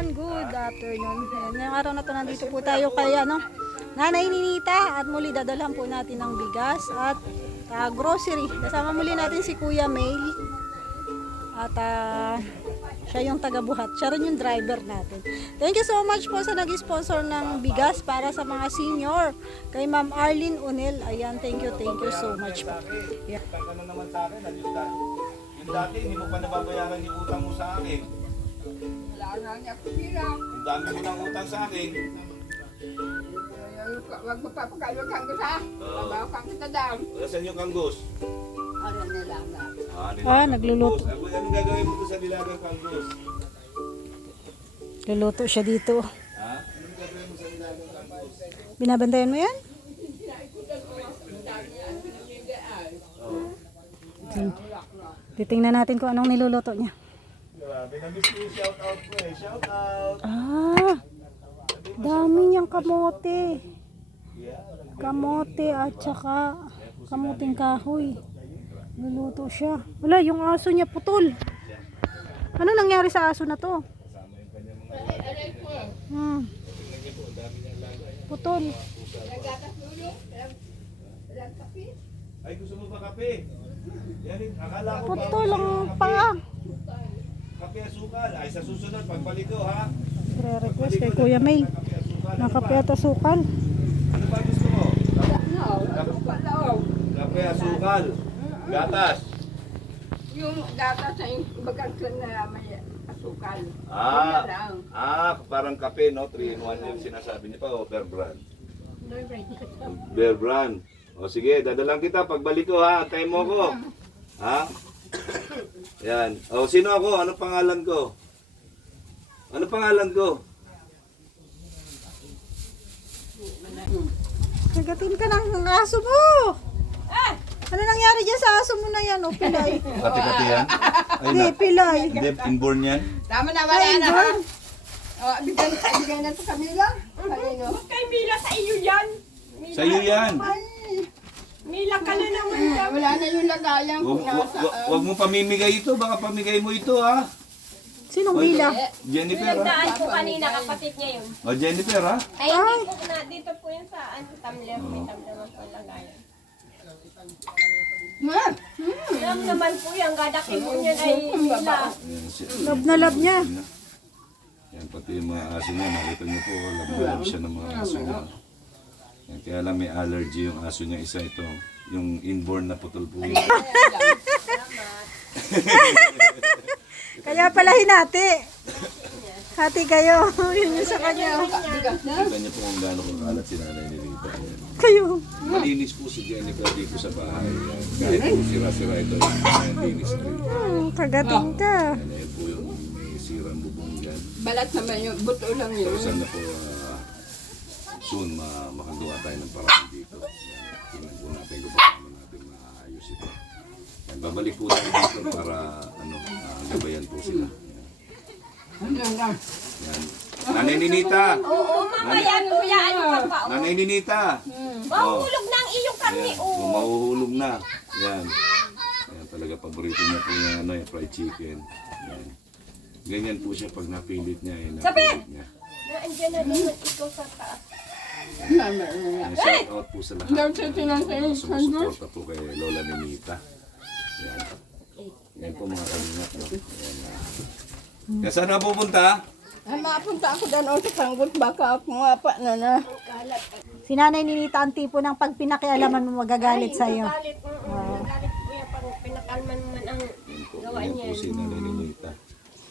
Everyone, good afternoon. Ayan, ngayong araw na to nandito po tayo kay ano, Nanay Ninita at muli dadalhan po natin ng bigas at ah, grocery. Kasama muli natin si Kuya Mail at ah, siya yung tagabuhat. Siya rin yung driver natin. Thank you so much po sa nag-sponsor ng bigas para sa mga senior. Kay Ma'am Arlene Unel. Ayan, thank you, thank you so much po. Yeah. Naman sa akin, yung dati hindi mo pa nababayaran yung utang mo sa akin. Wala na niya kumilang. Yung dami mo ng utang sa akin. Huwag mo papagalo kang gusa. Babaw kang kita daw. Wala saan yung kanggos? Ano nila na. Ah, Ah, nagluluto. Ano anong gagawin mo doon sa nilagang kanggos? Luluto siya dito. Ha? Anong gagawin mo sa nilagang kanggos? Binabantayan mo yan? Titingnan natin kung anong niluluto niya. Grabe, namiss ko yung shout out ko eh. Shout out! Ah, dami niyang kamote. Kamote at saka kamuting kahoy. Luluto siya. Wala, yung aso niya putol. Ano nangyari sa aso na to? Hmm. Putol. Ay, gusto mo ba kape? Putol ang paa. Kape asukal. Ay, sa susunod, pagbalik ko ha. Pre-request kay Kuya May. Kape asukal. Ano at asukal. Ano ba gusto mo? Kape asukal. Gatas. Yung data sa yung bagang na may asukal. Ah, ah, parang kape, no? 3 in 1 yung sinasabi niya pa, o Bear Brand. Bear Brand. O sige, dadalang kita. Pagbalik ko ha, antay mo ko. Ha? Yan. O, sino ako? Ano pangalan ko? Ano pangalan ko? Nagatin ka ng aso mo. Ano nangyari dyan sa aso mo na yan? O, pilay. Kati-kati yan? Ay Hindi, pilay. Hindi, inborn yan? Tama na, wala na ha. Oh, bigyan, bigyan na sa kanila. Kanino? Kay Mila sa iyo yan. Sa iyo yan. Mila ka na naman. Ah, Wala na yung lagayan Huwag kung nasa... huwag- huwag mo pamimigay ito. Baka pamigay mo ito ha. Sinong Oy, bila? Jennifer ha. Nagdaan po kanina kapatid niya yun. O Jennifer ha. Ay, hindi po na. Dito po yun sa ano, Tamler. May Tamler po lagayan. Ma, Alam naman po yan. Gadakin po niyan ay Mila. Yan, si- Love na love niya. Yan, pati yung mga aso niya, nakita niyo po, love na love siya ng mga aso niya. Yan, kaya lang may allergy yung aso niya, isa ito, yung inborn na putol po yun. Kaya pala hinati. Hati kayo. Yun yung sa kanya. na. Kita niyo po kung gaano kakalat si nanay ni Rita. Yan. Kayo. Malinis po si Jennifer dito sa bahay. Yan. Kahit po sira-sira ito, yan, linis na rin. Hmm, kagating ka. Yan, ayun po yung may sirang bubong yan. Balat naman yung buto lang yun. Sana po ah, soon ma makagawa tayo ng paraan dito. Yan, tingnan po natin kung paano natin maayos ito. Yan, babalik po tayo dito para ano, uh, gabayan po sila. Yan. Ano. Yan. Nanay Ninita! Oo, mamaya kuya. Ano ka pa? oh. Nanay Ninita! Mahulog na ang iyong karne. Yan, Oh. kung mahuhulog na. Yan. Yan talaga paborito niya po yung ano, yung fried chicken. Yan. Ganyan po siya pag napilit niya. Eh, napilit niya. Naandyan na naman ikaw sa taas. Ano Yan, shout out po sa lahat. Siya sinasaya Mga sa sumusuporta po kay Lola Ninita. Yan. Yan po mga kalingap. No? Yan, ah. Kaya saan na pupunta? Ay, mapunta ako doon o sa sanggot baka pumapa na na. Si nanay ninita ang tipo ng pag pinakialaman mo magagalit sa iyo. Galit. mm, Galit kuya. Pag pinakalman man ang Yan po, gawa yan niya. po si Nanay Ninita.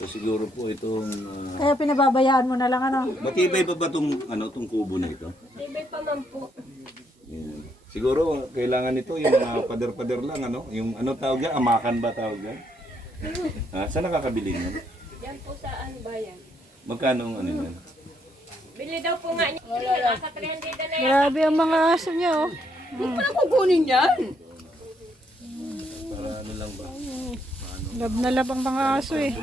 So siguro po itong... ah, Kaya pinababayaan mo na lang ano. matibay pa ba itong, ano, itong kubo na ito? Tibay pa man po. Yan. Siguro kailangan ito yung mga pader-pader lang ano, yung ano tawag yan, amakan ba tawag yan? Ha, saan nakakabili niyan? Yan po sa ano ba yan? Magkano ang ano yan? Bili daw po nga niya. Nasa 300 na yan. Grabe ang mga aso niya oh. Hindi ko na kukunin yan. Para ano lang ba? Love na love ang mga aso eh.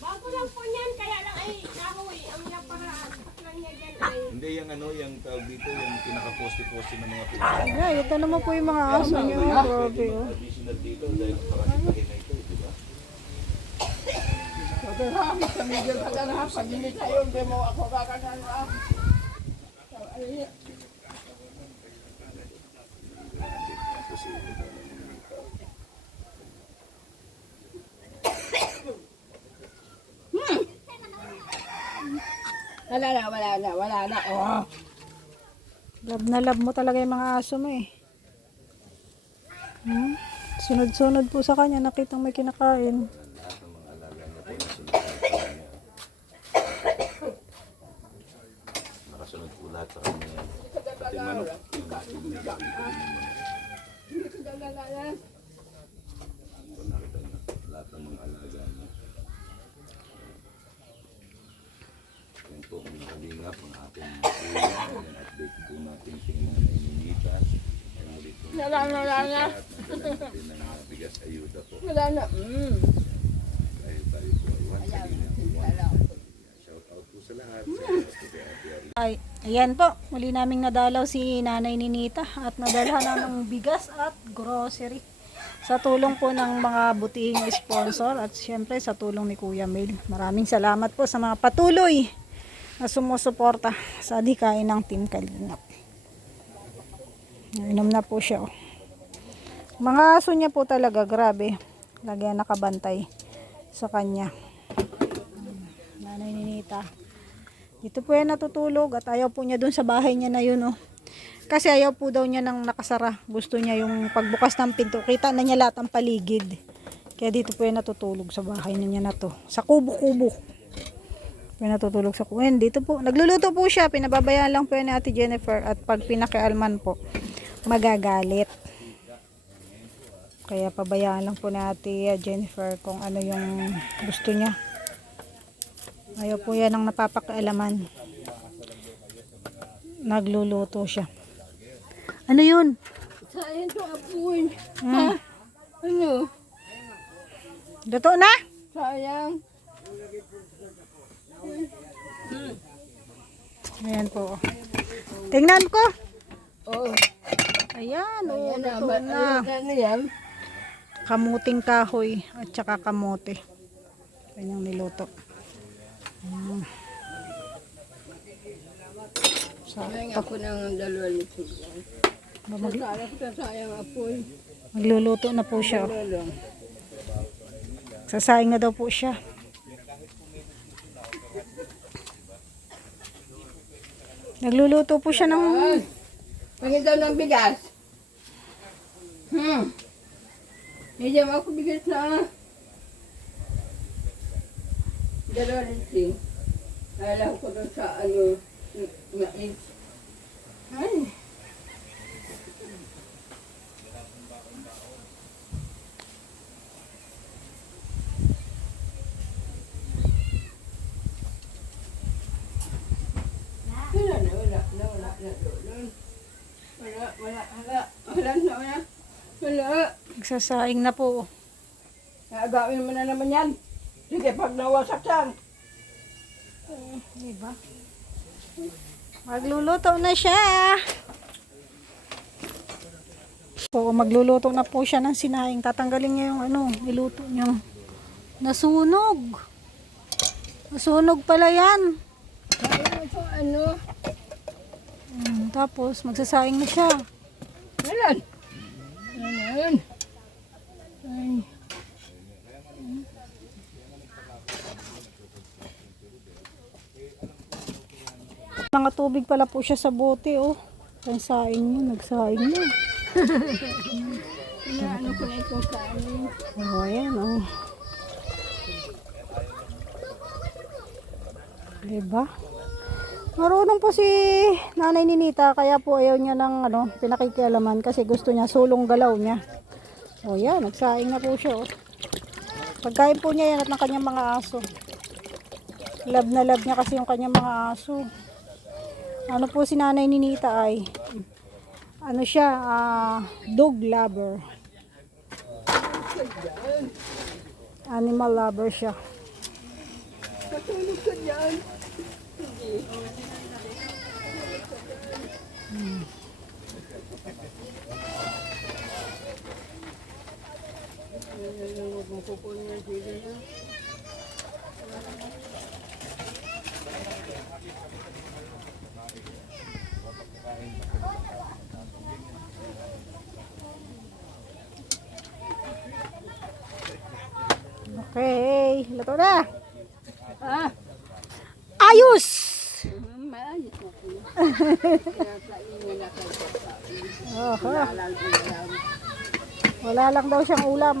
Bago lang po niyan. Kaya lang ay nahoy. Ang ay Hindi, yung ano, yung tawag dito, yung pinaka-poste-poste ng mga Pilipino. Yeah, ito naman po yung mga aso niyo. Grabe, oh. Additional dito dahil makarami na ito, di ba? Sabi ha, sa ka lang ha, pag hindi tayo, hindi mo ako kakanan Wala na, wala na, wala na. Oh. Love na love mo talaga yung mga aso mo eh. Hmm? Sunod-sunod po sa kanya, nakitang may kinakain. Nakasunod po lahat sa kanya. Pati manok. ng manok. So, nakita niyo, lahat ng mga alaga niya. Yan po ang kalingap ng ating kuya. Yan, update po natin. Yan ulit po. Wala na, wala na. At nadala natin ng mga bigas ayuda po. Wala na. Mm. Tayo tayo po ay one kalingap. Shout out po sa lahat. Sa. Ay, ayan po. Muli naming nadalaw si Nanay Ninita at nadalhan na ng bigas at grocery. Sa tulong po ng mga butihing sponsor at syempre sa tulong ni Kuya Mel. Maraming salamat po sa mga patuloy na sumusuporta sa dikain ng Team Kalingap. Inom na po siya. Oh. Mga aso niya po talaga, grabe. Lagi nakabantay sa kanya. Nanay Ninita. Dito po yan natutulog at ayaw po niya dun sa bahay niya na yun oh. Kasi ayaw po daw niya nang nakasara. Gusto niya yung pagbukas ng pinto. Kita na niya lahat ang paligid. Kaya dito po yan natutulog sa bahay niya na to. Sa kubo-kubo. Po yan natutulog sa. Ayan, Dito po. Nagluluto po siya. Pinababayaan lang po yan ni Ate Jennifer. At pag pinakialman po, magagalit. Kaya pabayaan lang po ni Ate Jennifer kung ano yung gusto niya. Ayaw po yan ang napapakialaman. Nagluluto siya. Ano yun? Sayang to apoy. Hmm. Ano? Luto na? Sayang. Ayan po. Tingnan ko. Oh. Ayan, oh, Ayan na. ba- na. Ano yan? Kamuting kahoy at saka kamote. Kanyang niluto. Mm. Sa, ako ng dalawa apoy. magluluto na po siya. Sasaing na daw po siya. Nagluluto po siya ng Pangin daw ng bigas. Hmm. Medyo ako bigas na. Dalawa rin si. Alam ko doon sa ano. Mais. Ay. Wala na, wala na, wala na, doon. Wala, wala, wala, wala na, wala. Wala. Nagsasaing na po. Agawin mo na naman yan. Sige, pag nawasak yan. Diba? Magluluto na siya. So, magluluto na po siya ng sinaing. Tatanggalin niya yung ano, niluto niya. Nasunog. Nasunog pala yan. Ito, ano? Mm, tapos, magsasaing na siya. Wala. Wala. Mga tubig pala po siya sa bote, oh. Ang saing niya, nagsaing na. Inaano ko na ito sa ano. Oh, ayan, oh. Diba? Marunong po si Nanay Ninita, kaya po ayaw niya ng ano, pinakikialaman kasi gusto niya sulong galaw niya. O yan, nagsaing na po siya. Oh. Pagkain po niya yan at ng kanyang mga aso. Love na love niya kasi yung kanyang mga aso. Ano po si nanay ni Nita ay ano siya, uh, dog lover. Animal lover siya. Natulog ka niyan. Thank hmm. you. Okay, luto na. Ah, Ayos! Oho. Wala lang daw siyang ulam.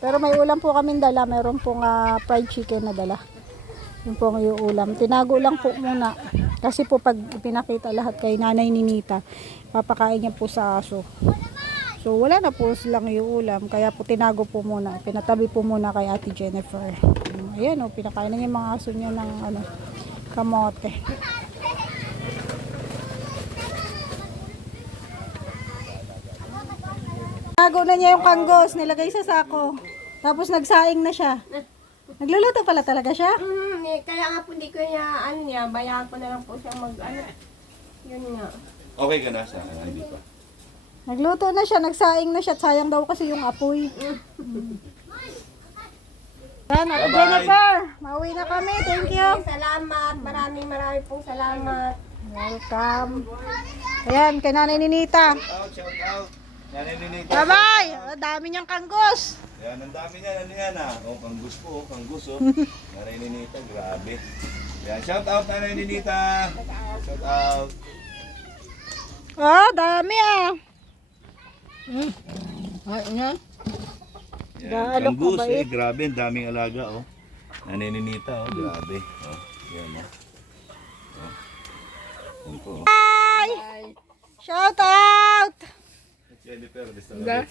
Pero may ulam po kami dala. Meron pong ah, fried chicken na dala. Yun po yung ulam. Tinago lang po muna. Kasi po pag pinakita lahat kay nanay ni Nita, papakain niya po sa aso. So wala na po silang yung ulam. Kaya po tinago po muna. Pinatabi po muna kay Ate Jennifer. Ayan o, pinakain na niya mga aso niya ng ano, kamote. Tinago na niya yung kanggos, nilagay sa sako. Tapos nagsaing na siya. Nagluluto pala talaga siya. Mm, eh, kaya nga po hindi ko niya, ano niya, bayahan ko na lang po siyang mag, ano, yun nga. Okay ka na sa akin, hindi pa. Nagluto na siya, nagsaing na siya. at Sayang daw kasi yung apoy. Yan, Ate Bye-bye. Jennifer, mauwi na kami. Thank you. Salamat, maraming maraming pong salamat. Welcome. Ayan, kay Nanay Ninita. Shout out, shout out. Bye-bye. Ang dami niyang kanggos. Yan, ang dami niya. Ano yan ah? Oh, kanggus po, oh, kanggus oh. Nanay Ninita, grabe. Yan, shout out Nanay Ninita. Shout out. Ah, dami ah. Ay, na. Yan, mabait. eh, grabe, ang daming alaga oh. Nanay Ninita oh, grabe. Oh, yan oh. Oh. Yan po. oh. Bye. Shout out. Diba?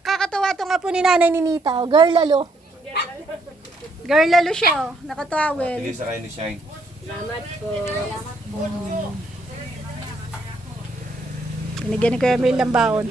Kakatawa to nga po ni Nanay Ninita. Oh. Girl lalo. Girl lalo siya. Oh. Nakatawel. Sige sa kayo ni Shine. Salamat po. Binigyan ni Kuya Mel ng baon.